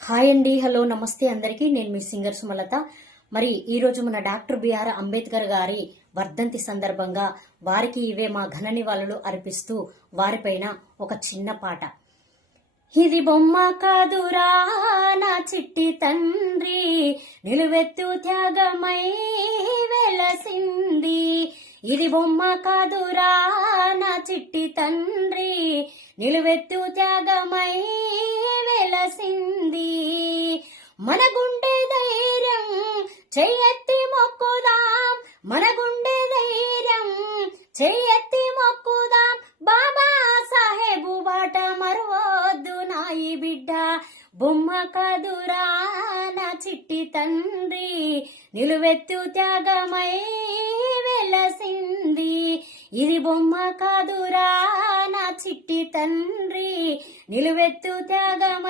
Hi అండి, hello, నమస్తే అందరికీ. నేను మీ సింగర్ సుమలత. మరి ఈరోజు మన డాక్టర్ బిఆర్ అంబేద్కర్ గారి వర్ధంతి సందర్భంగా వారికి ఇవే మా ఘన నివాళులు అర్పిస్తూ వారిపైన ఒక చిన్న పాట. ఇది బొమ్మ కాదురా నా చిట్టి తండ్రి, నిలువెత్తు త్యాగమై వెలసింది. ఇది బొమ్మ కాదురా నా చిట్టి తండ్రి, నిలువెత్తు త్యాగమై వెలసింది. మన గుండె ధైర్యం చెయ్యెత్తి మొక్కుదాం, మన గుండె ధైర్యం చెయ్యెత్తి మొక్కుదాం. బాబా సాహెబు బాట మరవద్దు నాయి బిడ్డ, బొమ్మ కాదురా నా చిట్టి తండ్రి, నిలువెత్తు త్యాగమై వెలసింది. ఇది బొమ్మ కాదురా నా చిట్టి తండ్రి, నిలువెత్తు త్యాగమై